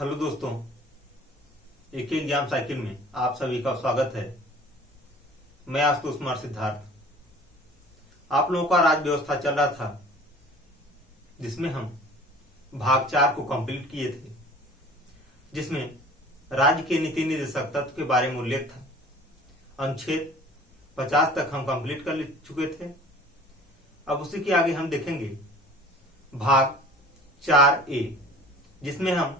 Hello दोस्तों, एक exam cycle में आप सभी का स्वागत है। मैं आशुतोष कुमार सिद्धार्थ। आप लोगों का राज्य व्यवस्था चल रहा था, जिसमें हम भाग 4 को कंप्लीट किए थे, जिसमें राज्य के नीति निर्देशक तत्व के बारे में उल्लेख था। अनुच्छेद 50 तक हम कंप्लीट कर चुके थे। अब उसी के आगे हम देखेंगे भाग 4A, जिसमें हम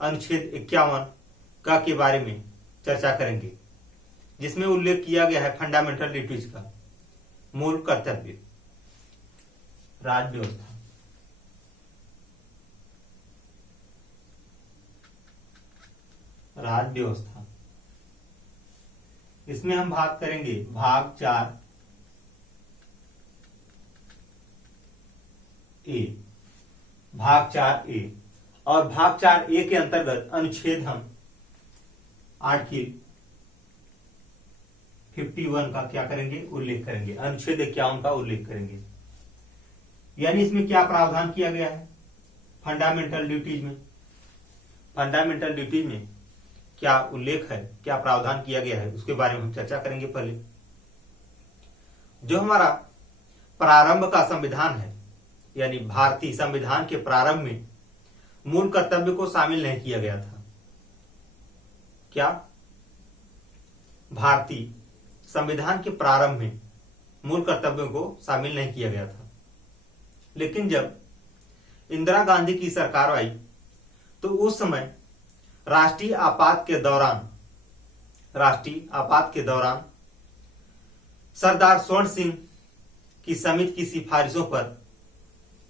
अनुच्छेद 51 का के बारे में चर्चा करेंगे, जिसमें उल्लेख किया गया है फंडामेंटल ड्यूटीज का, मूल कर्तव्य। राज्य व्यवस्था, राज्य व्यवस्था, इसमें हम बात करेंगे भाग 4A, भाग 4A। और भाग 4A के अंतर्गत अनुच्छेद हम आर्टिकल 51 का क्या करेंगे, उल्लेख करेंगे। अनुच्छेद 51 का उल्लेख करेंगे। यानी इसमें क्या प्रावधान किया गया है फंडामेंटल ड्यूटीज में। फंडामेंटल ड्यूटीज में क्या उल्लेख है, क्या प्रावधान किया गया है, उसके बारे में हम चर्चा करेंगे। पहले जो हमारा प्रारंभ का संविधान है, यानी भारतीय संविधान के प्रारंभ में मूल कर्तव्य को शामिल नहीं किया गया था। क्या भारतीय संविधान के प्रारंभ में मूल कर्तव्यों को शामिल नहीं किया गया था। लेकिन जब इंदिरा गांधी की सरकार आई, तो उस समय राष्ट्रीय आपात के दौरान सरदार स्वर्ण सिंह की समिति की सिफारिशों पर,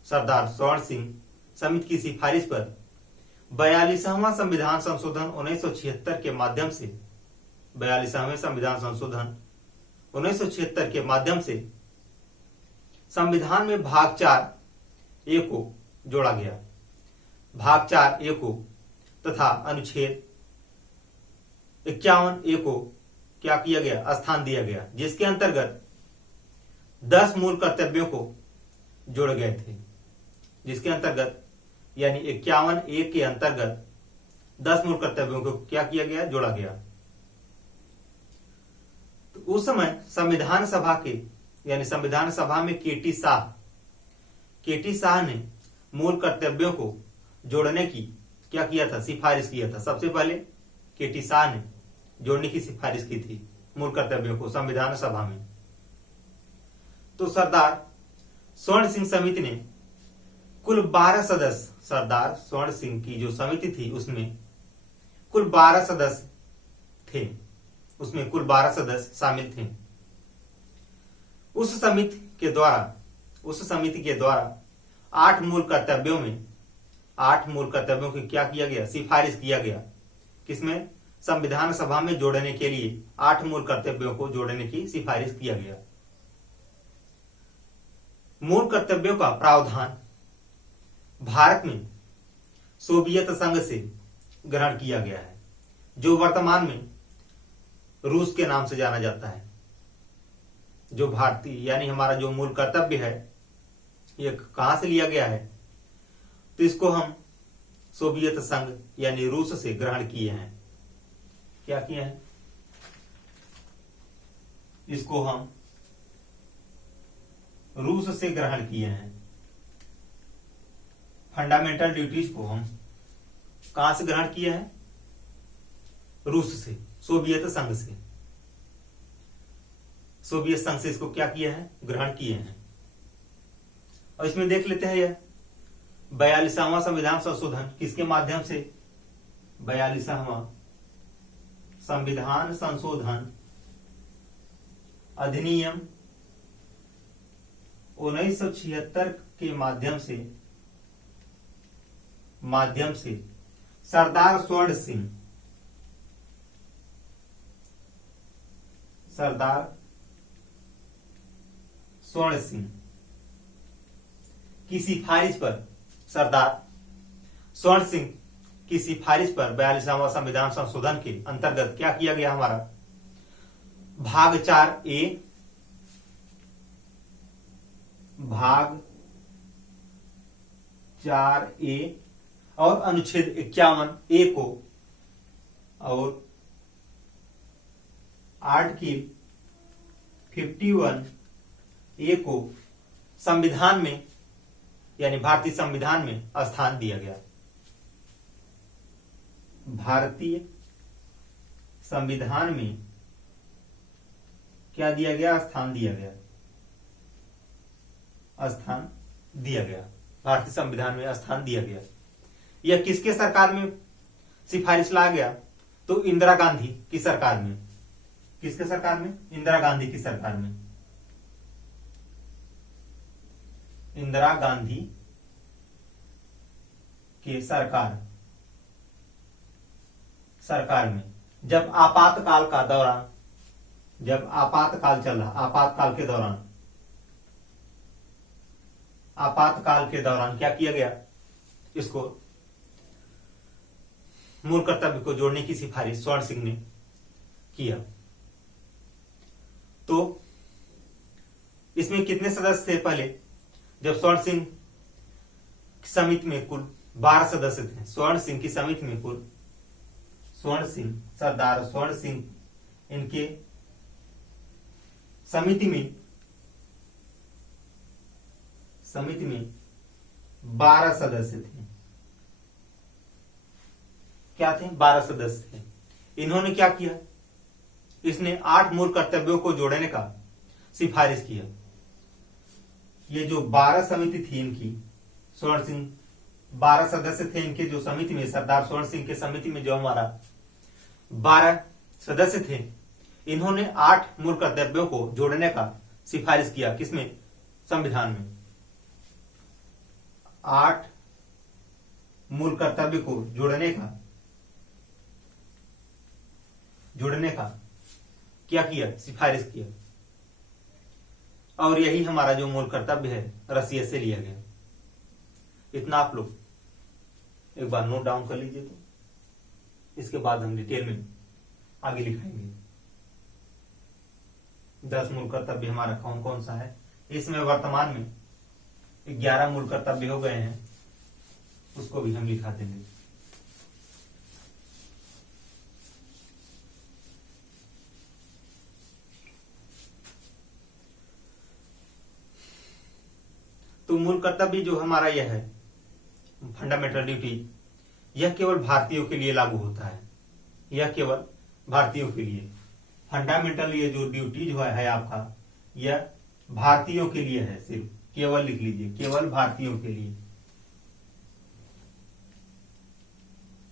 सरदार स्वर्ण सिंह समिति की सिफारिश पर 42वां संविधान संशोधन 1976 के माध्यम से, 42वें संविधान संशोधन 1976 के माध्यम से संविधान में भाग 4A को जोड़ा गया। भाग 4A को तथा अनुच्छेद 51A को क्या किया गया, स्थान दिया गया, जिसके अंतर्गत 10 मूल कर्तव्यों को जोड़े गए थे। जिसके अंतर्गत यानी 51A के अंतर्गत 10 मूल कर्तव्यों को क्या किया गया, जोड़ा गया। तो उस समय संविधान सभा के, यानी संविधान सभा में केटी शाह ने मूल कर्तव्यों को जोड़ने की क्या किया था, सिफारिश किया था। सबसे पहले केटी शाह ने जोड़ने की सिफारिश की थी मूल कर्तव्यों को संविधान सभा में। तो सरदार स्वर्ण सिंह समिति ने कुल 12 सदस्य, सरदार स्वर्ण सिंह की जो समिति थी उसमें कुल 12 सदस्य थे, उसमें कुल 12 सदस्य शामिल थे। उस समिति के द्वारा 8 मूल कर्तव्यों की क्या किया गया, सिफारिश किया गया। किसमें, संविधान सभा में जोड़ने के लिए 8 मूल कर्तव्यों को जोड़ने की सिफारिश किया गया। मूल कर्तव्यों का प्रावधान भारत में सोवियत संघ से ग्रहण किया गया है, जो वर्तमान में रूस के नाम से जाना जाता है। जो भारतीय यानी हमारा जो मूल कर्तव्य है, ये कहां से लिया गया है, तो इसको हम सोवियत संघ यानी रूस से ग्रहण किए हैं। क्या किए हैं, इसको हम रूस से ग्रहण किए हैं। फंडामेंटल ड्यूटीज को हम कहां से ग्रहण किए हैं, रूस से, सोवियत संघ से। सोवियत संघ से इसको क्या किया है, ग्रहण किए हैं। और इसमें देख लेते हैं यह 42वां संविधान संशोधन किसके माध्यम से, 42वां संविधान संशोधन अधिनियम 1976 के माध्यम से सरदार स्वर्ण सिंह की सिफारिश पर, सरदार स्वर्ण सिंह की सिफारिश पर 42वां संविधान संशोधन के अंतर्गत क्या किया गया, हमारा भाग 4A और अनुच्छेद 51A को और आर्टिकल 51A को संविधान में यानी भारतीय संविधान में स्थान दिया गया। भारतीय संविधान में क्या दिया गया? स्थान दिया गया। स्थान दिया गया, भारतीय संविधान में स्थान दिया गया। यह किसके सरकार में सिफारिश लाया गया? तो इंदिरा गांधी की सरकार में। किसके सरकार में? इंदिरा गांधी की सरकार में। इंदिरा गांधी के सरकार में जब आपातकाल का दौरान, जब आपातकाल चल रहा, आपातकाल के दौरान क्या किया गया? इसको मूल कर्तव्य को जोड़ने की सिफारिश स्वर्ण सिंह ने किया। तो इसमें कितने सदस्य थे? पहले जब स्वर्ण सिंह समिति में कुल 12 सदस्य थे। स्वर्ण सिंह की समिति में कुल, स्वर्ण सिंह, सरदार स्वर्ण सिंह, इनके समिति में 12 सदस्य थे। क्या थे? 12 सदस्य थे। इन्होंने क्या किया? इसने 8 मूल कर्तव्यों को जोड़ने का सिफारिश किया। ये जो 12 समिति थी इनकी, स्वर्ण सिंह 12 सदस्य थे इनके जो समिति में, सरदार स्वर्ण सिंह के समिति में जो हमारा 12 सदस्य थे, इन्होंने 8 मूल कर्तव्यों को जोड़ने का सिफारिश किया। किसमें? संविधान में। 8 मूल कर्तव्य को जोड़ने का क्या किया? सिफारिश किया। और यही हमारा जो मूल कर्तव्य है रसिया से लिया गया। इतना आप लोग एक बार नोट डाउन कर लीजिए। तो इसके बाद हम डिटेल में आगे लिखाएंगे। 10 मूल कर्तव्य हमारा कौन कौन सा है। इसमें वर्तमान में 11 मूल कर्तव्य हो गए हैं, उसको भी हम लिखा देंगे। तो मूल कर्तव्य जो हमारा यह है, फंडामेंटल ड्यूटी, यह केवल भारतीयों के लिए लागू होता है। यह केवल भारतीयों के लिए फंडामेंटल, ये जो ड्यूटी जो है आपका, यह भारतीयों के लिए है। सिर्फ केवल लिख लीजिए, केवल भारतीयों के लिए,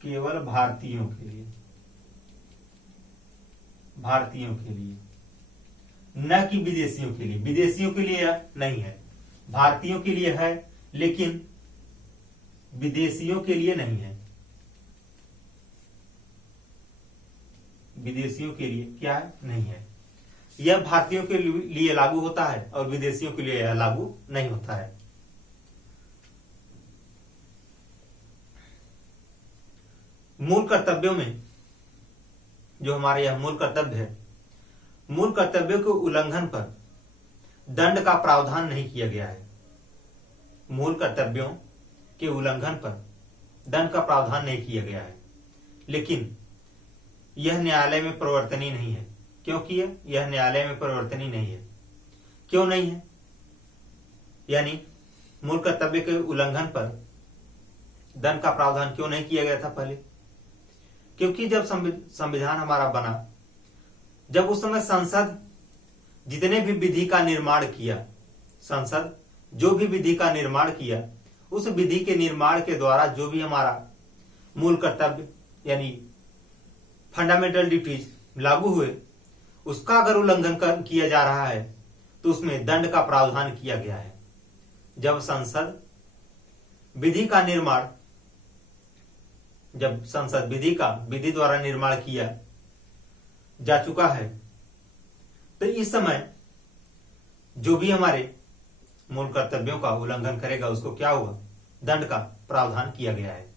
केवल भारतीयों के लिए, भारतीयों के लिए, न कि विदेशियों के लिए। विदेशियों के लिए यह नहीं है, भारतीयों के लिए है, लेकिन विदेशियों के लिए नहीं है। विदेशियों के लिए क्या है? नहीं है। यह भारतीयों के लिए लागू होता है और विदेशियों के लिए यह लागू नहीं होता है। मूल कर्तव्यों में जो हमारे यह मूल कर्तव्य है, मूल कर्तव्यों के उल्लंघन पर दंड का प्रावधान नहीं किया गया है। मूल कर्तव्यों के उल्लंघन पर दंड का प्रावधान नहीं किया गया है, लेकिन यह न्यायालय में प्रवर्तनीय नहीं है। क्योंकि यह न्यायालय में प्रवर्तनीय नहीं है। क्यों नहीं है? यानी मूल कर्तव्य के उल्लंघन पर दंड का प्रावधान क्यों नहीं किया गया था पहले? क्योंकि जब संविधान हमारा बना, जब उस समय संसद जितने भी विधि का निर्माण किया, संसद जो भी विधि का निर्माण किया, उस विधि के निर्माण के द्वारा जो भी हमारा मूल कर्तव्य यानी फंडामेंटल ड्यूटीज लागू हुए, उसका अगर उल्लंघन किया जा रहा है तो उसमें दंड का प्रावधान किया गया है। जब संसद विधि का निर्माण, जब संसद विधि द्वारा निर्माण किया जा चुका है, तो इस समय जो भी हमारे मूल कर्तव्यों का उल्लंघन करेगा उसको क्या होगा? दंड का प्रावधान किया गया है।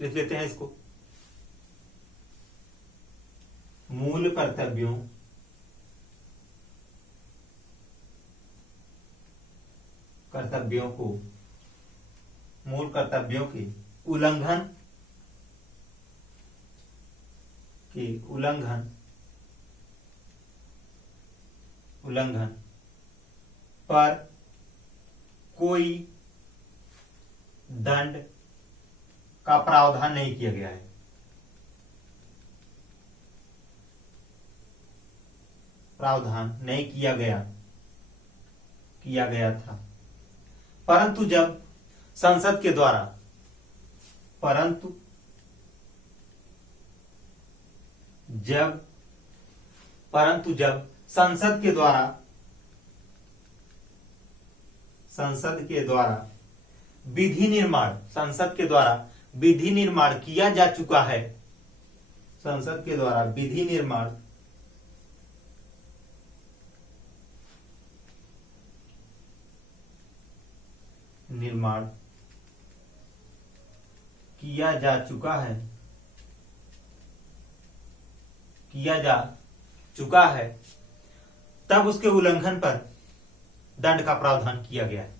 लिख लेते हैं इसको। मूल कर्तव्यों को मूल कर्तव्यों के उल्लंघन पर कोई दंड का प्रावधान नहीं किया गया है। प्रावधान नहीं किया गया था। परंतु जब संसद के द्वारा जब संसद के द्वारा विधि निर्माण किया जा चुका है। संसद के द्वारा विधि निर्माण किया जा चुका है तब उसके उल्लंघन पर दंड का प्रावधान किया गया है।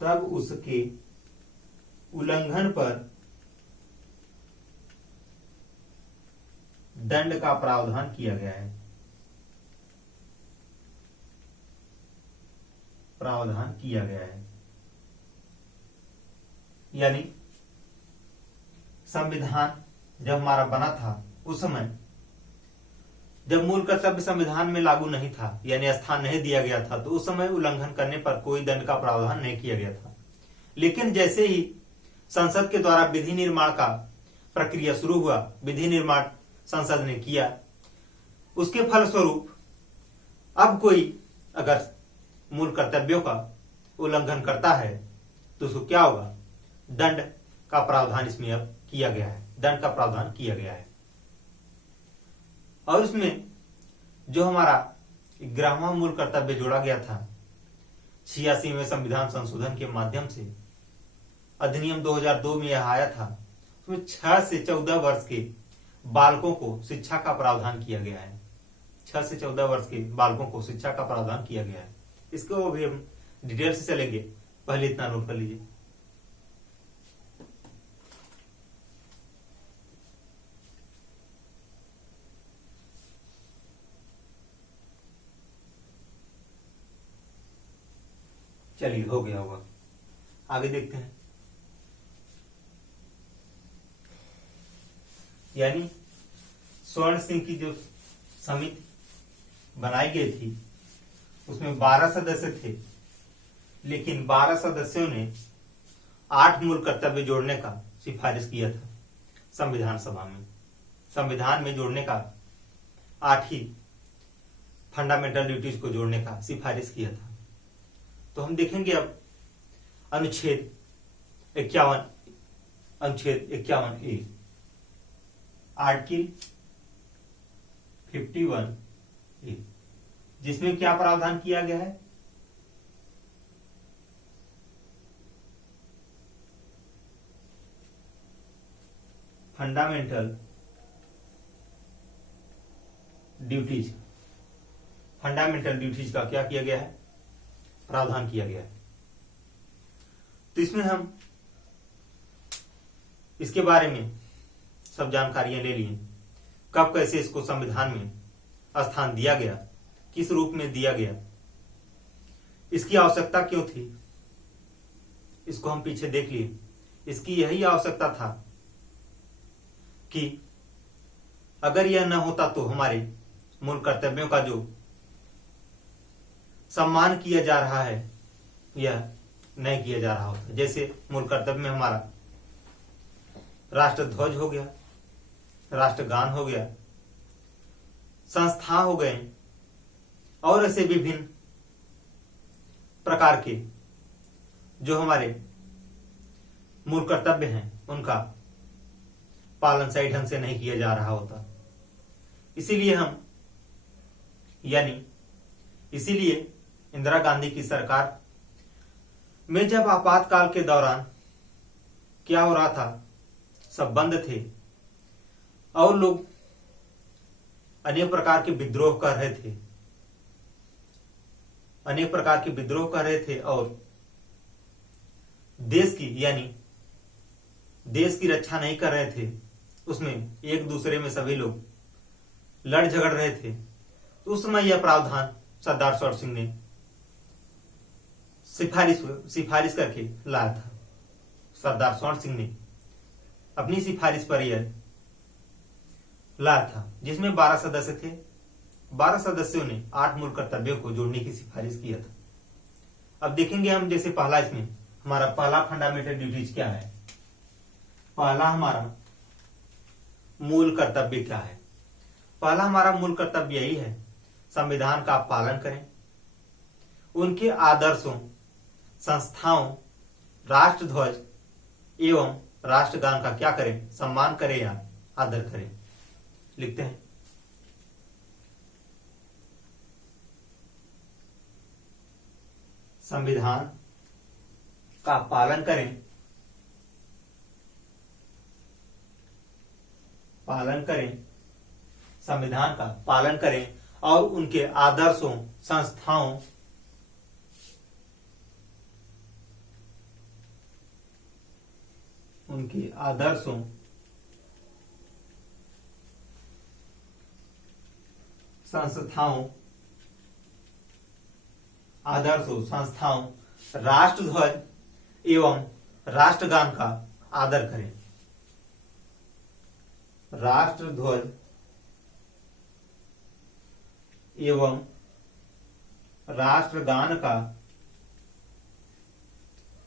तब उसके उल्लंघन पर दंड का प्रावधान किया गया है। यानी संविधान जब हमारा बना था उस समय जब मूल कर्तव्य संविधान में लागू नहीं था, यानी स्थान नहीं दिया गया था, तो उस समय उल्लंघन करने पर कोई दंड का प्रावधान नहीं किया गया था। लेकिन जैसे ही संसद के द्वारा विधि निर्माण का प्रक्रिया शुरू हुआ, विधि निर्माण संसद ने किया, उसके फलस्वरूप अब कोई अगर मूल कर्तव्यों का उल्लंघन करता है तो उसको क्या होगा, दंड का प्रावधान इसमें अब किया गया है। दंड का प्रावधान किया गया है। और इसमें जो हमारा 11वां मूल कर्तव्य जोड़ा गया था 86वें संविधान संशोधन के माध्यम से, अधिनियम 2002 में यह आया था, उसमें 6 से 14 वर्ष के बालकों को शिक्षा का प्रावधान किया गया है। 6 से 14 वर्ष के बालकों को शिक्षा का प्रावधान किया गया है। इसको भी हम डिटेल से चलेंगे, पहले इतना नोट कर लीजिए। चलिए, हो गया होगा, आगे देखते हैं। यानी स्वर्ण सिंह की जो समिति बनाई गई थी उसमें 12 सदस्य थे, लेकिन 12 सदस्यों ने 8 मूल कर्तव्य जोड़ने का सिफारिश किया था संविधान सभा में। संविधान में जोड़ने का 8 ही फंडामेंटल ड्यूटीज को जोड़ने का सिफारिश किया था। तो हम देखेंगे अब अनुच्छेद 51A, आर्टिकल 51A, जिसमें क्या प्रावधान किया गया है, फंडामेंटल ड्यूटीज का क्या किया गया है, प्रावधान किया गया है। तो इसमें हम इसके बारे में सब जानकारियां ले लिए, कब कैसे इसको संविधान में स्थान दिया गया, किस रूप में दिया गया, इसकी आवश्यकता क्यों थी, इसको हम पीछे देख लिए। इसकी यही आवश्यकता था कि अगर यह न होता तो हमारे मूल कर्तव्यों का जो सम्मान किया जा रहा है यह नहीं किया जा रहा होता। जैसे मूल कर्तव्य में हमारा राष्ट्र ध्वज हो गया, राष्ट्रगान हो गया, संस्था हो गए, और ऐसे विभिन्न प्रकार के जो हमारे मूल कर्तव्य हैं उनका पालन सही ढंग से नहीं किया जा रहा होता। इसीलिए इंदिरा गांधी की सरकार में जब आपातकाल के दौरान क्या हो रहा था, सब बंद थे और लोग अनेक प्रकार के विद्रोह कर रहे थे और देश की यानी देश की रक्षा नहीं कर रहे थे, उसमें एक दूसरे में सभी लोग लड़ झगड़ रहे थे, तो उस समय यह प्रावधान सरदार शौर्य सिंह ने सिफारिश करके लाया था। सरदार शौर्य सिंह ने अपनी सिफारिश पर यह लाया था, जिसमें 12 सदस्य थे। 12 सदस्यों ने 8 मूल कर्तव्यों को जोड़ने की सिफारिश किया था। अब देखेंगे हम, जैसे पहला इसमें हमारा पहला फंडामेंटल ड्यूटीज क्या है। पहला हमारा मूल कर्तव्य क्या है। पहला हमारा मूल कर्तव्य यही है, संविधान का पालन करें, उनके आदर्शों, संस्थाओं, राष्ट्र ध्वज एवं राष्ट्रगान का क्या करें, सम्मान करें या आदर करें। लिखते हैं, संविधान का पालन करें, संविधान का पालन करें और उनके आदर्शों, संस्थाओं, उनके आदर्शों, संस्थाओं, राष्ट्र ध्वज एवं राष्ट्रगान का आदर करें। राष्ट्र ध्वज एवं राष्ट्रगान का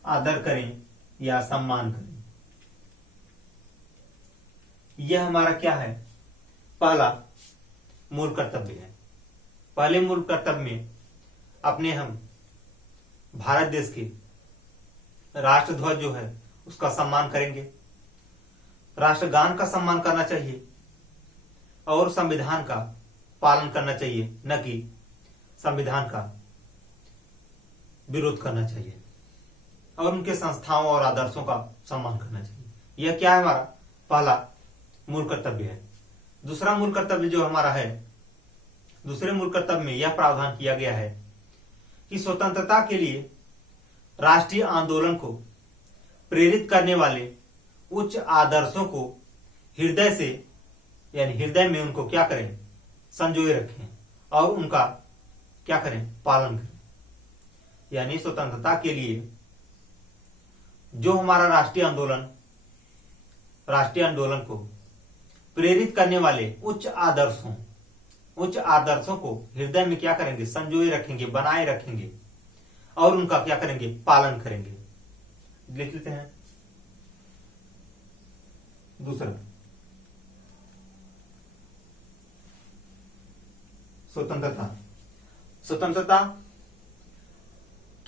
आदर करें या सम्मान करें। यह हमारा क्या है, पहला मूल कर्तव्य है। पहले मूल कर्तव्य में अपने हम भारत देश के राष्ट्रध्वज जो है उसका सम्मान करेंगे, राष्ट्रगान का सम्मान करना चाहिए और संविधान का पालन करना चाहिए, न कि संविधान का विरोध करना चाहिए, और उनके संस्थाओं और आदर्शों का सम्मान करना चाहिए। यह क्या है, हमारा पहला मूल कर्तव्य है। दूसरा मूल कर्तव्य जो हमारा है, दूसरे मूल कर्तव्य में यह प्रावधान किया गया है कि स्वतंत्रता के लिए राष्ट्रीय आंदोलन को प्रेरित करने वाले उच्च आदर्शों को हृदय से यानी हृदय में उनको क्या करें, संजोए रखें और उनका क्या करें, पालन करें। यानी स्वतंत्रता के लिए जो हमारा राष्ट्रीय आंदोलन को प्रेरित करने वाले उच्च आदर्शों को हृदय में क्या करेंगे, संजोए रखेंगे, बनाए रखेंगे और उनका क्या करेंगे, पालन करेंगे। लिख लेते हैं दूसरा, स्वतंत्रता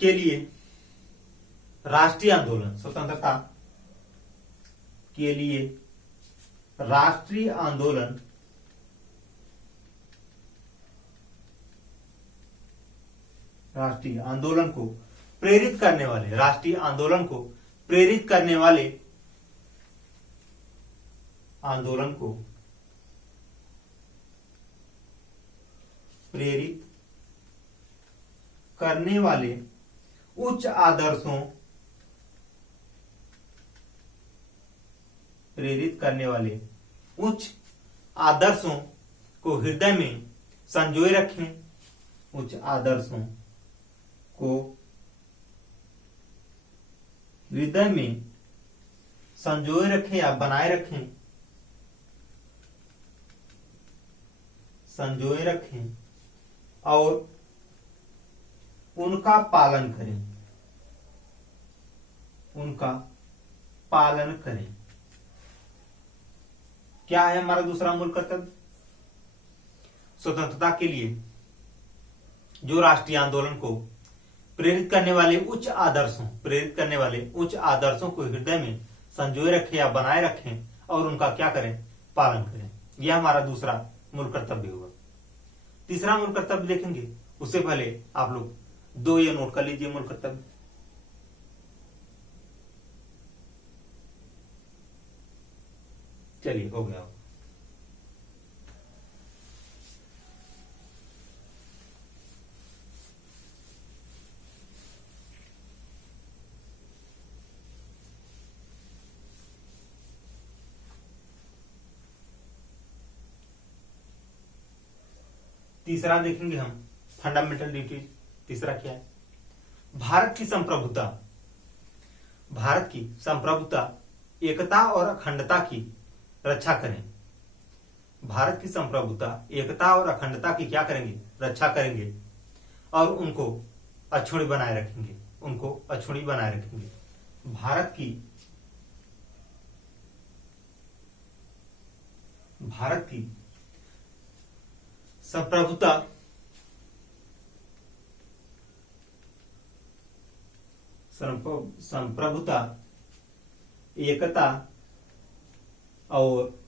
के लिए राष्ट्रीय आंदोलन, स्वतंत्रता के लिए राष्ट्रीय आंदोलन को प्रेरित करने वाले, राष्ट्रीय आंदोलन को प्रेरित करने वाले, आंदोलन को प्रेरित करने वाले उच्च आदर्शों, को हृदय में संजोए रखें, उच्च आदर्शों को हृदय में संजोए रखें या बनाए रखें, संजोए रखें और उनका पालन करें, क्या है हमारा दूसरा मूल कर्तव्य। स्वतंत्रता के लिए जो राष्ट्रीय आंदोलन को प्रेरित करने वाले उच्च आदर्शों को हृदय में संजोए रखें या बनाए रखें और उनका क्या करें, पालन करें। यह हमारा दूसरा मूल कर्तव्य होगा। तीसरा मूल कर्तव्य देखेंगे, उससे पहले आप लोग 2 ये नोट कर लीजिए मूल कर्तव्य। चलिए, हो गया। तीसरा देखेंगे हम फंडामेंटल ड्यूटीज। तीसरा क्या है? भारत की संप्रभुता, भारत की संप्रभुता, एकता और अखंडता की रक्षा करें। भारत की संप्रभुता, एकता और अखंडता की क्या करेंगे? रक्षा करेंगे और उनको अक्षुण्ण बनाए रखेंगे, उनको अक्षुण्ण बनाए रखेंगे। भारत की संप्रभुता, संप्रभुता, एकता और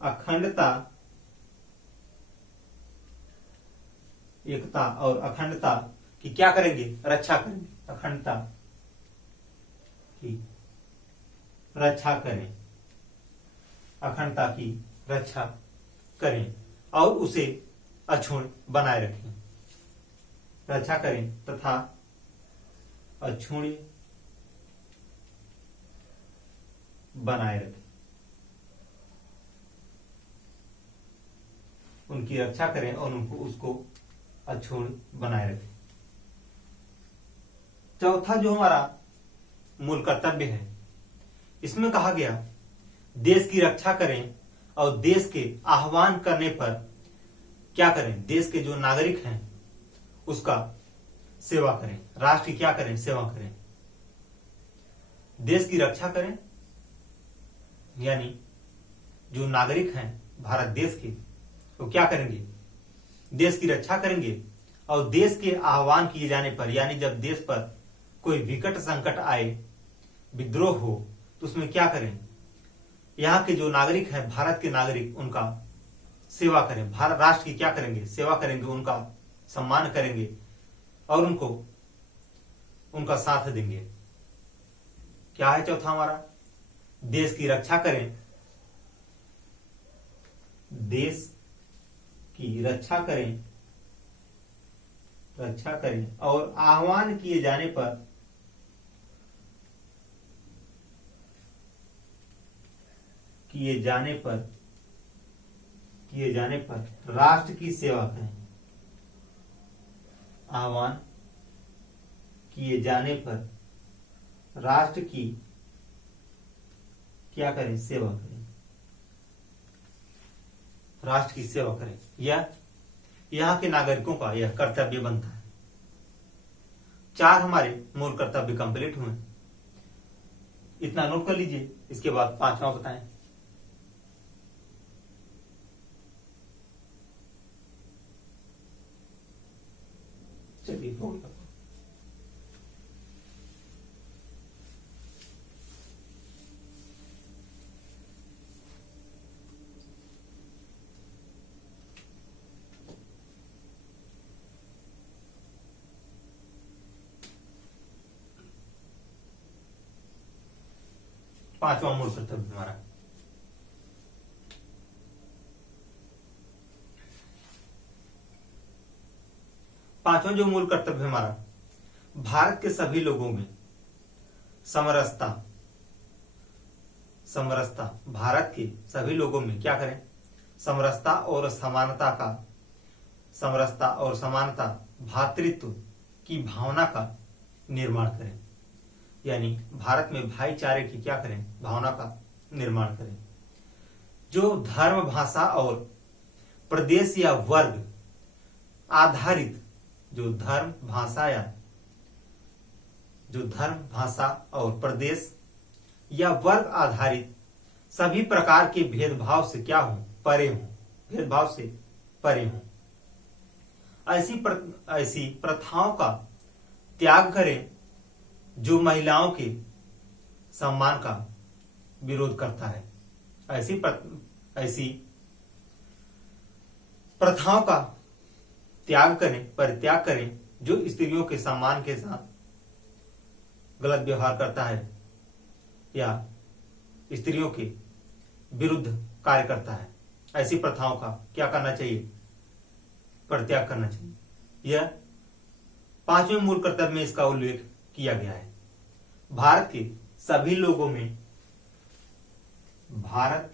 अखंडता, एकता और अखंडता की क्या करेंगे? रक्षा करेंगे। अखंडता की रक्षा करें, अखंडता की रक्षा करें और उसे अक्षुण्ण बनाए रखें। रक्षा करें तथा अक्षुण्ण बनाए रखें, उनकी रक्षा करें और उनको उसको अक्षुण्ण बनाए रखें। चौथा जो हमारा मूल कर्तव्य है, इसमें कहा गया देश की रक्षा करें और देश के आह्वान करने पर क्या करें? देश के जो नागरिक हैं उसका सेवा करें, राष्ट्र की क्या करें? सेवा करें। देश की रक्षा करें यानी जो नागरिक हैं भारत देश के, वो क्या करेंगे? देश की रक्षा करेंगे और देश के आह्वान किए जाने पर, यानी जब देश पर कोई विकट संकट आए, विद्रोह हो, तो उसमें क्या करें? यहाँ के जो नागरिक हैं, भारत के नागरिक, उनका सेवा करें। भारत राष्ट्र की क्या करेंगे? सेवा करेंगे, उनका सम्मान करेंगे और उनको उनका साथ देंगे। क्या है चौथा हमारा? देश की रक्षा करें, देश की रक्षा करें, रक्षा करें और आह्वान किए जाने पर, किए जाने पर राष्ट्र की सेवा करें। आह्वान किए जाने पर राष्ट्र की क्या करें? सेवा करें, राष्ट्र की सेवा करें। यह यहाँ के नागरिकों का यह कर्तव्य बनता है। 4 हमारे मूल कर्तव्य कंप्लीट हुए, इतना नोट कर लीजिए। इसके बाद 5वां बताएं। चलिए हो गया। पांचवा मूल कर्तव्य हमारा, पांचवा जो मूल कर्तव्य हमारा, भारत के सभी लोगों में समरसता, समरसता, भारत के सभी लोगों में क्या करें? समरसता और समानता का, समरसता और समानता, भातृत्व की भावना का निर्माण करें। यानी भारत में भाईचारे की क्या करें? भावना का निर्माण करें। जो धर्म, भाषा और प्रदेश या वर्ग आधारित, जो धर्म, भाषा और प्रदेश या वर्ग आधारित सभी प्रकार के भेदभाव से क्या हो? परे हो, भेदभाव से परे हो। ऐसी प्रथाओं का त्याग करें जो महिलाओं के सम्मान का विरोध करता है। ऐसी प्रथाओं का त्याग करें, परित्याग करें जो स्त्रियों के सम्मान के साथ गलत व्यवहार करता है या स्त्रियों के विरुद्ध कार्य करता है। ऐसी प्रथाओं का क्या करना चाहिए? परित्याग करना चाहिए। यह 5वें मूल कर्तव्य में इसका उल्लेख किया गया है। भारत के सभी लोगों में, भारत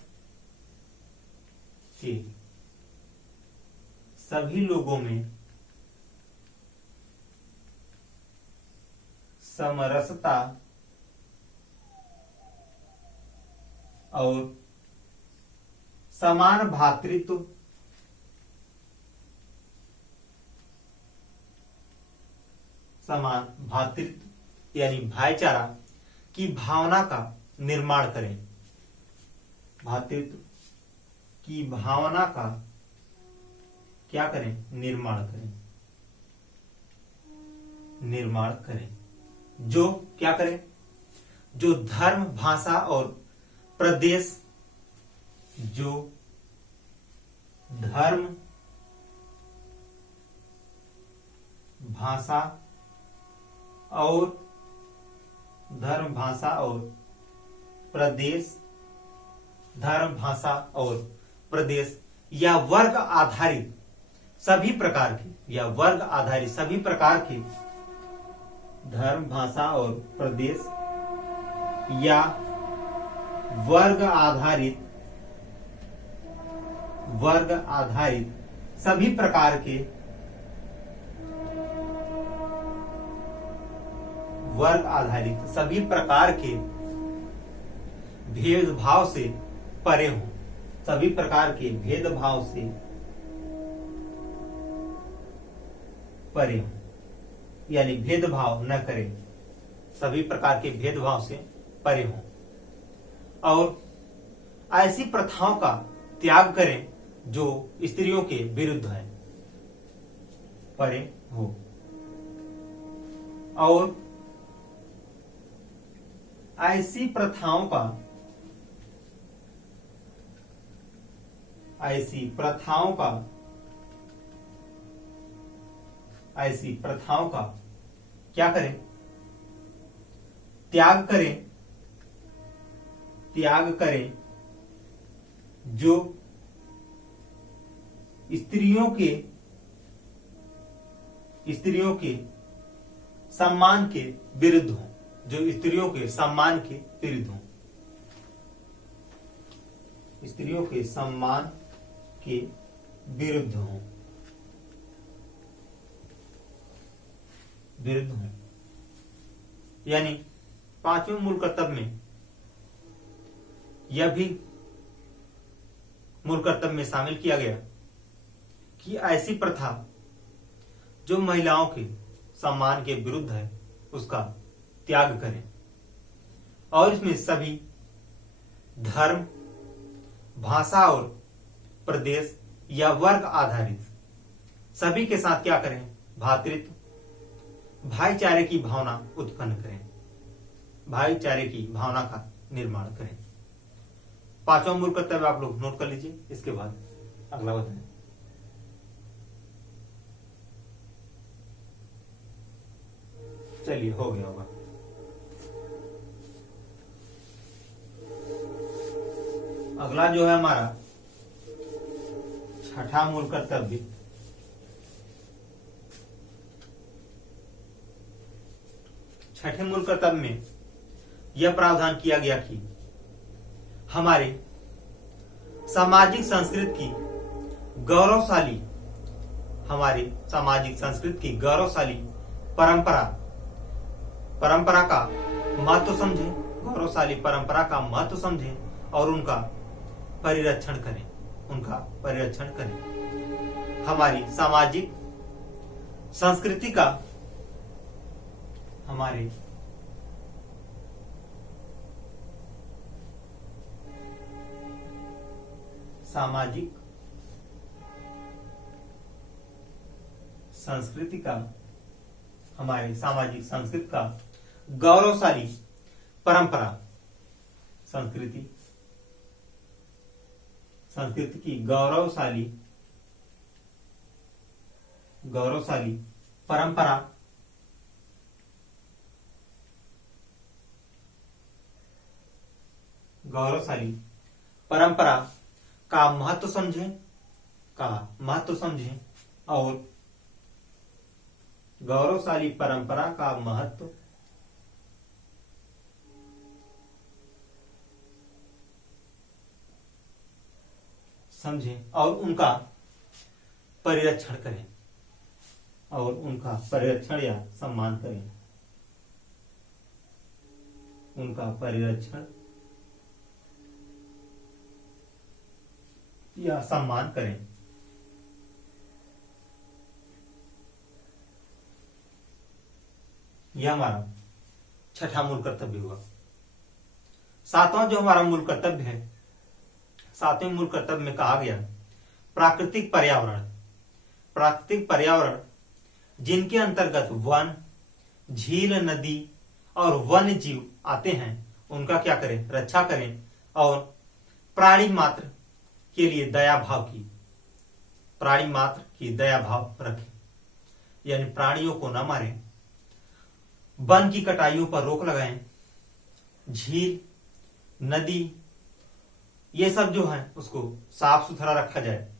के सभी लोगों में समरसता और समान भ्रातृत्व यानी भाईचारा की भावना का निर्माण करें। भ्रातृत्व की भावना का क्या करें? निर्माण करें। जो क्या करें? जो धर्म, भाषा और प्रदेश, जो धर्म, भाषा और प्रदेश, धर्म, भाषा और प्रदेश या वर्ग आधारित सभी प्रकार के, धर्म, भाषा और प्रदेश या वर्ग आधारित सभी प्रकार के भेदभाव से परे हो। सभी प्रकार के भेदभाव से परे हो, यानी भेदभाव न करें, सभी प्रकार के भेदभाव से परे हो और ऐसी प्रथाओं का त्याग करें जो स्त्रियों के विरुद्ध है, परे हो। और ऐसी प्रथाओं का क्या करें? त्याग करें जो स्त्रियों के सम्मान के विरुद्ध हो, स्त्रियों के सम्मान के विरुद्ध हो, यानी पांचवें मूल कर्तव्य में यह भी मूल कर्तव्य में शामिल किया गया कि ऐसी प्रथा जो महिलाओं के सम्मान के विरुद्ध है उसका त्याग करें और इसमें सभी धर्म, भाषा और प्रदेश या वर्ग आधारित सभी के साथ क्या करें? भ्रातृत्व, भाईचारे की भावना उत्पन्न करें, भाईचारे की भावना का निर्माण करें। पांचवा मूल कर्तव्य आप लोग नोट कर लीजिए, इसके बाद अगला बताएं। चलिए, हो गया होगा। अगला जो है हमारा छठा मूल कर्तव्य, छठे मूल कर्तव्य में यह प्रावधान किया गया कि हमारे सामाजिक संस्कृति की गौरवशाली परंपरा का महत्व समझें, गौरवशाली परंपरा का महत्व समझें और उनका परिरक्षण करें। हमारी सामाजिक संस्कृति का हमारी सामाजिक संस्कृति का गौरवशाली परंपरा, संस्कृति की गौरवशाली परंपरा का महत्व समझें और गौरवशाली परंपरा का महत्व समझें और उनका परिरक्षण करें और उनका परिरक्षण या सम्मान करें। उनका परिरक्षण या सम्मान करें। यह हमारा छठा मूल कर्तव्य हुआ। सातवां जो हमारा मूल कर्तव्य है, सातवें मूल कर्तव्य में कहा गया प्राकृतिक पर्यावरण। प्राकृतिक पर्यावरण जिनके अंतर्गत वन, झील, नदी और वन्य जीव आते हैं, उनका क्या करें? रक्षा करें और प्राणी मात्र के लिए दया भाव की, प्राणी मात्र की दया भाव रखें, यानी प्राणियों को न मारें, वन की कटाइयों पर रोक लगाएं, झील, नदी, ये सब जो है उसको साफ सुथरा रखा जाए।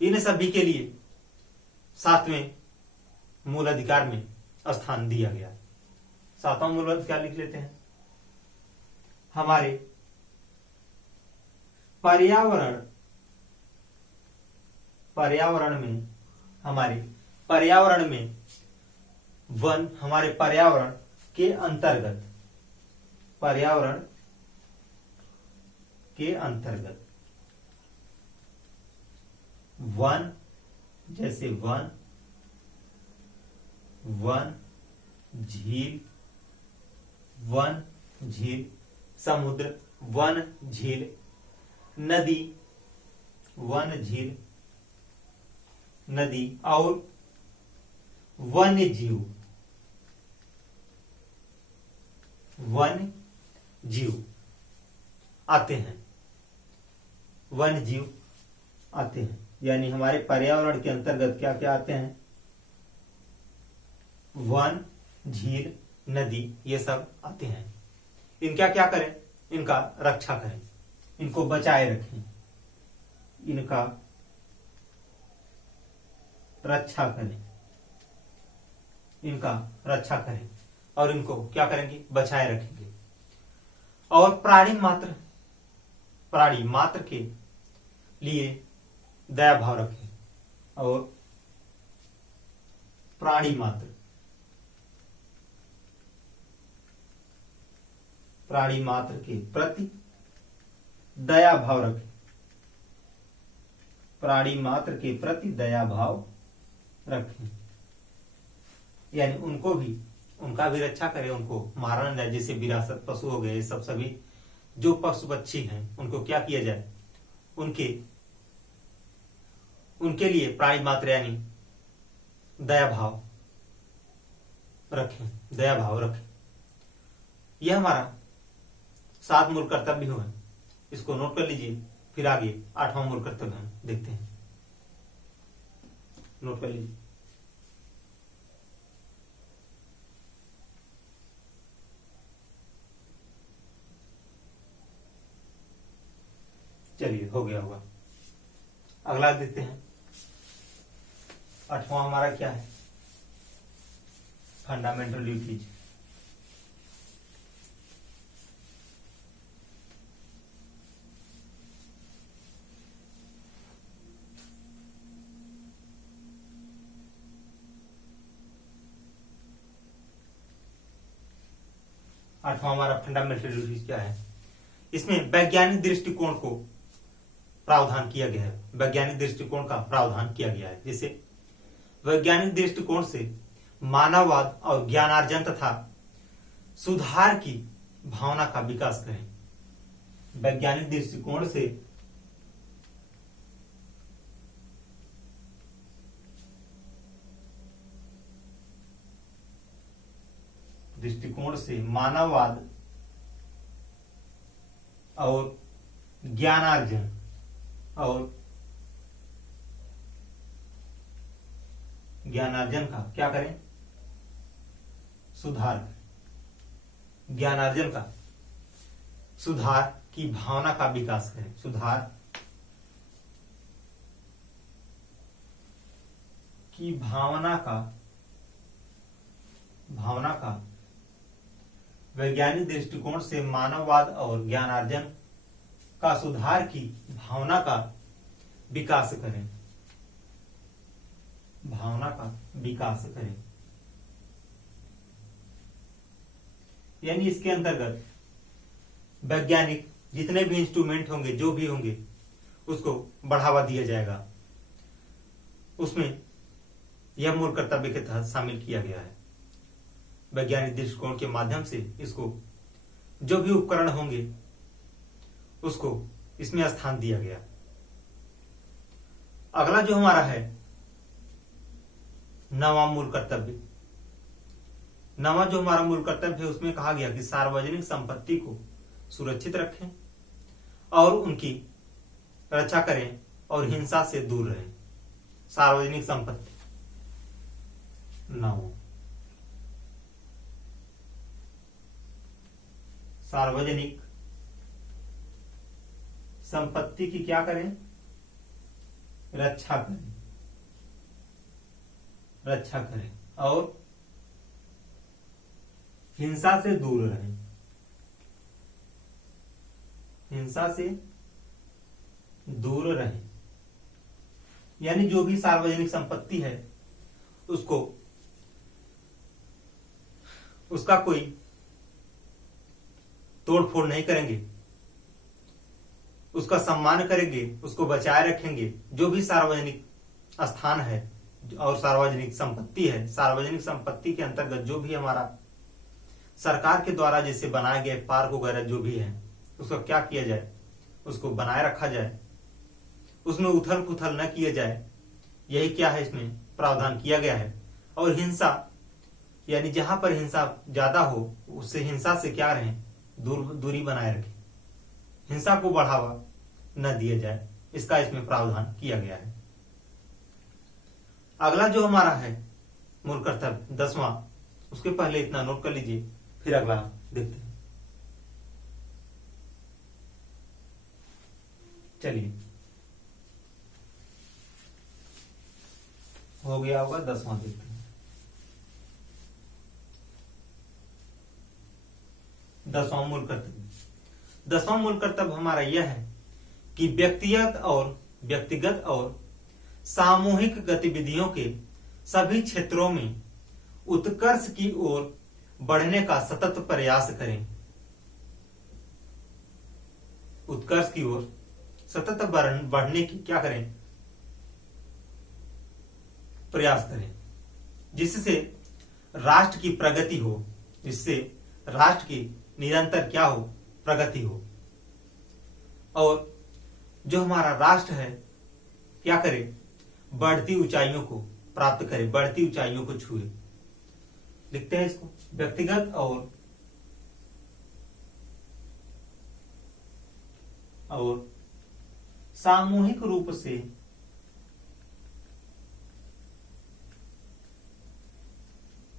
इन सभी के लिए सातवें मूल अधिकार में स्थान दिया गया। सातवां मूल अधिकार लिख लेते हैं। हमारे पर्यावरण में वन हमारे पर्यावरण के अंतर्गत वन, जैसे वन, झील, समुद्र, वन, झील, नदी, और वन्य जीव आते हैं। वन्य जीव आते हैं, यानी हमारे पर्यावरण के अंतर्गत क्या क्या आते हैं? वन, झील, नदी, ये सब आते हैं। इनका क्या करें? इनका रक्षा करें, इनको बचाए रखें, इनका रक्षा करें और इनको क्या करेंगे? बचाए रखेंगे। और प्राणी मात्र के लिए दया भाव रखें और प्राणी मात्र के प्रति दया भाव रखें। प्राणी मात्र के प्रति दया भाव रखें, यानी उनका भी रक्षा करें, उनको मारना न जाए। जैसे विरासत पशु हो गए, सब सभी जो पशु पक्षी हैं, उनको क्या किया जाए? उनके लिए प्राणी मात्र यानी दया भाव रखें। यह हमारा 7 मूल कर्तव्य हुए, इसको नोट कर लीजिए। फिर आगे 8वां मूल कर्तव्य हम देखते हैं। नोट कर लीजिए। चलिए, हो गया होगा। अगला देखते हैं। 8वां हमारा क्या है? Fundamental duties. आठवां हमारा फंडामेंटल ड्यूटीज क्या है? इसमें वैज्ञानिक दृष्टिकोण को प्रावधान किया गया है। वैज्ञानिक दृष्टिकोण का प्रावधान किया गया है। जैसे वैज्ञानिक दृष्टिकोण से मानववाद और ज्ञानार्जन तथा सुधार की भावना का विकास करें। वैज्ञानिक दृष्टिकोण से मानववाद और ज्ञानार्जन का क्या करें? सुधार। ज्ञानार्जन का सुधार की भावना का विकास करें। सुधार की भावना का वैज्ञानिक दृष्टिकोण से मानववाद और ज्ञानार्जन का सुधार की भावना का विकास करें। भावना का विकास करें। यानी इसके अंतर्गत वैज्ञानिक जितने भी इंस्ट्रूमेंट होंगे, जो भी होंगे, उसको बढ़ावा दिया जाएगा। उसमें यह मूल कर्तव्य के तहत शामिल किया गया है। वैज्ञानिक दृष्टिकोण के माध्यम से इसको जो भी उपकरण होंगे उसको इसमें स्थान दिया गया। अगला जो हमारा है नवा मूल कर्तव्य। नवा जो हमारा मूल कर्तव्य है उसमें कहा गया कि सार्वजनिक संपत्ति को सुरक्षित रखें और उनकी रक्षा करें और हिंसा से दूर रहें। सार्वजनिक संपत्ति नौ, सार्वजनिक संपत्ति की क्या करें? रक्षा करें, रक्षा करें और हिंसा से दूर रहें, हिंसा से दूर रहें। यानी जो भी सार्वजनिक संपत्ति है उसको, उसका कोई तोड़फोड़ नहीं करेंगे, उसका सम्मान करेंगे, उसको बचाए रखेंगे। जो भी सार्वजनिक स्थान है और सार्वजनिक संपत्ति है, सार्वजनिक संपत्ति के अंतर्गत जो भी हमारा सरकार के द्वारा जैसे बनाए गए पार्क वगैरह जो भी है, उसका क्या किया जाए? उसको बनाए रखा जाए, उसमें उथल पुथल न किया जाए। यही क्या है, इसमें प्रावधान किया गया है। और हिंसा, यानी जहां पर हिंसा ज्यादा हो उससे हिंसा से क्या रहें? दूरी बनाए रखें, हिंसा को बढ़ावा न दिया जाए, इसका इसमें प्रावधान किया गया है। अगला जो हमारा है मूल कर्तव्य 10वां, उसके पहले इतना नोट कर लीजिए, फिर अगला देखते हैं। चलिए, हो गया होगा 10वां, देखते हैं। 10वां मूल कर्तव्य। 10वां मूल कर्तव्य हमारा यह है कि व्यक्तिगत और सामूहिक गतिविधियों के सभी क्षेत्रों में उत्कर्ष की ओर बढ़ने का सतत प्रयास करें। उत्कर्ष की ओर सतत बढ़ने की क्या करें? प्रयास करें, जिससे राष्ट्र की प्रगति हो, जिससे राष्ट्र की निरंतर क्या हो? प्रगति हो। और जो हमारा राष्ट्र है क्या करे? बढ़ती ऊंचाइयों को प्राप्त करे, बढ़ती ऊंचाइयों को छुए। लिखते हैं इसको, व्यक्तिगत और सामूहिक रूप से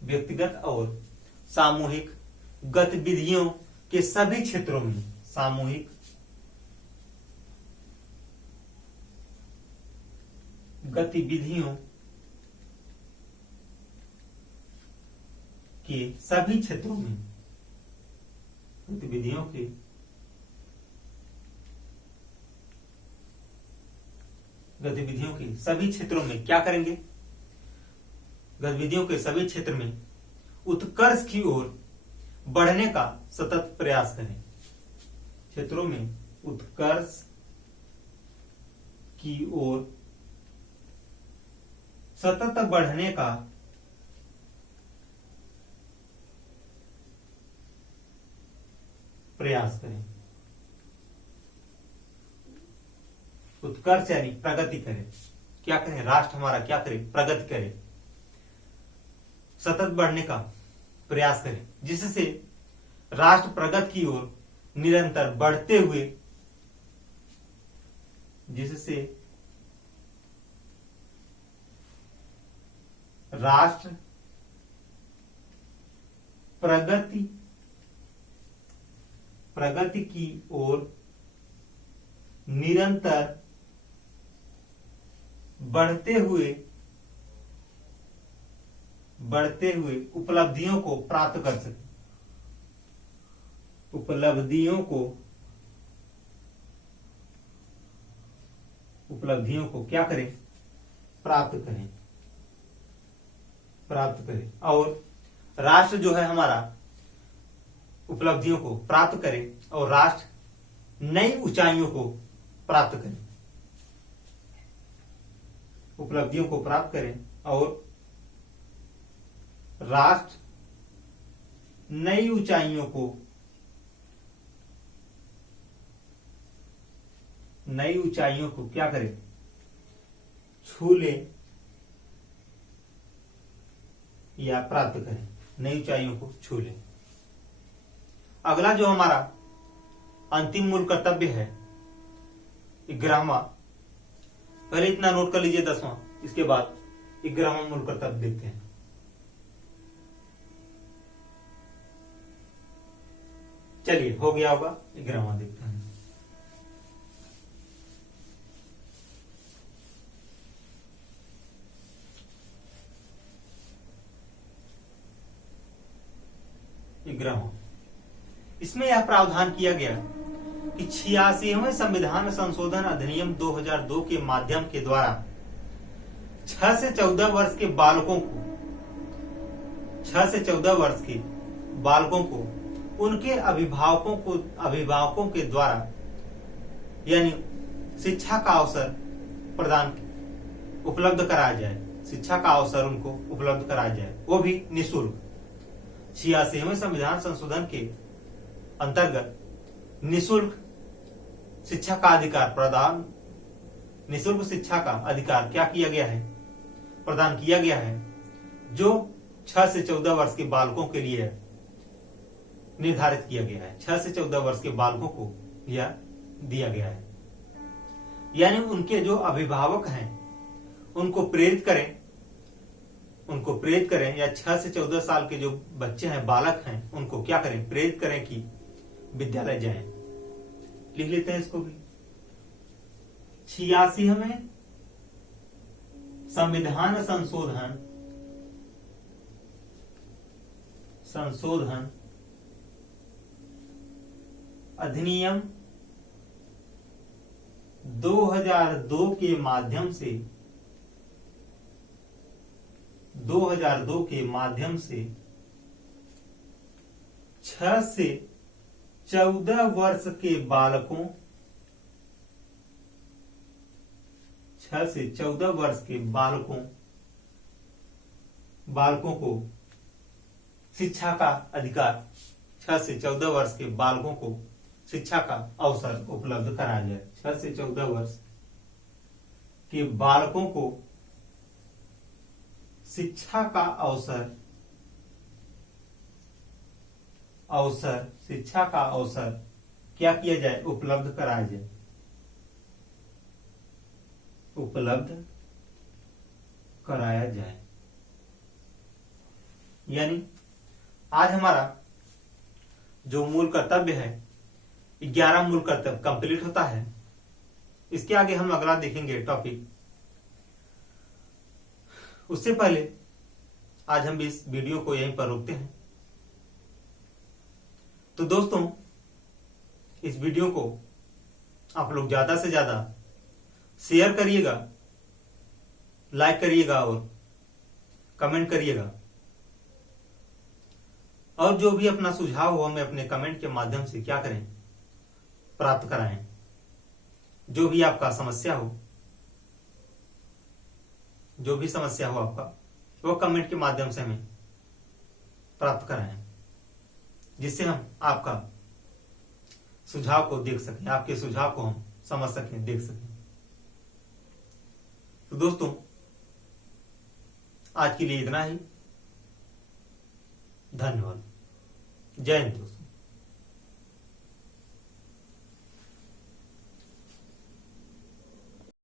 व्यक्तिगत और सामूहिक गतिविधियों के सभी क्षेत्रों में, सामूहिक गतिविधियों के सभी क्षेत्रों में, गतिविधियों के सभी क्षेत्रों में क्या करेंगे? गतिविधियों के सभी क्षेत्र में उत्कर्ष की ओर बढ़ने का सतत प्रयास करें। क्षेत्रों में उत्कर्ष की ओर सतत बढ़ने का प्रयास करें। उत्कर्ष यानी प्रगति करें। क्या करें? राष्ट्र हमारा क्या करे? प्रगति करे, सतत बढ़ने का प्रयास करें, जिससे राष्ट्र प्रगति की ओर निरंतर बढ़ते हुए, जिससे राष्ट्र प्रगति की ओर निरंतर बढ़ते हुए उपलब्धियों को प्राप्त कर सके, उपलब्धियों को क्या करें? प्राप्त करें। प्राप्त करे, और राष्ट्र जो है हमारा उपलब्धियों को प्राप्त करे और राष्ट्र नई ऊंचाइयों को प्राप्त करे, उपलब्धियों को प्राप्त करें और राष्ट्र नई ऊंचाइयों को क्या करे, छू ले या प्राप्त करें, नई ऊंचाइयों को छू ले। अगला जो हमारा अंतिम मूल कर्तव्य है 11वां, पहले इतना नोट कर लीजिए 10वां, इसके बाद 11वां मूल कर्तव्य देखते हैं। चलिए हो गया होगा, 11वां देखते हैं। इसमें यह प्रावधान किया गया कि 86वें संविधान संशोधन अधिनियम 2002 के माध्यम के द्वारा 6 से 14 वर्ष के बालकों को 6 से 14 वर्ष के बालकों को उनके अभिभावकों के द्वारा यानी शिक्षा का अवसर प्रदान उपलब्ध कराया जाए, शिक्षा का अवसर उनको उपलब्ध कराया जाए, वो भी निःशुल्क। 86वें संविधान संशोधन के अंतर्गत निःशुल्क शिक्षा का अधिकार प्रदान, निःशुल्क शिक्षा का अधिकार क्या किया गया है, प्रदान किया गया है, जो 6 से 14 वर्ष के बालकों के लिए निर्धारित किया गया है। 6 से 14 वर्ष के बालकों को यह दिया गया है, यानी उनके जो अभिभावक हैं उनको प्रेरित करें या 6 से 14 साल के जो बच्चे हैं, बालक हैं, उनको क्या करें, प्रेरित करें कि विद्यालय जाएं। लिख लेते हैं इसको भी। 86वें संविधान संशोधन अधिनियम 2002 के माध्यम से 6 से 14 वर्ष के बालकों 6 से 14 वर्ष के बालकों को शिक्षा का अधिकार, 6 से 14 वर्ष के बालकों को शिक्षा का अवसर उपलब्ध कराया जाए। 6 से 14 वर्ष के बालकों को शिक्षा का शिक्षा का अवसर क्या किया जाए, उपलब्ध कराया जाए, उपलब्ध कराया जाए। यानी आज हमारा जो मूल कर्तव्य है 11 मूल कर्तव्य कंप्लीट होता है। इसके आगे हम अगला देखेंगे टॉपिक। उससे पहले आज हम इस वीडियो को यहीं पर रोकते हैं। तो दोस्तों, इस वीडियो को आप लोग ज्यादा से ज्यादा शेयर करिएगा, लाइक करिएगा और कमेंट करिएगा, और जो भी अपना सुझाव हो हमें अपने कमेंट के माध्यम से क्या करें, प्राप्त कराएं। जो भी आपका समस्या हो, जो भी समस्या हो आपका, वो कमेंट के माध्यम से हमें प्राप्त कराएं, जिससे हम आपका सुझाव को देख सकें, आपके सुझाव को हम समझ सकें, देख सकें। तो दोस्तों, आज के लिए इतना ही। धन्यवाद। जय हिंद दोस्तों।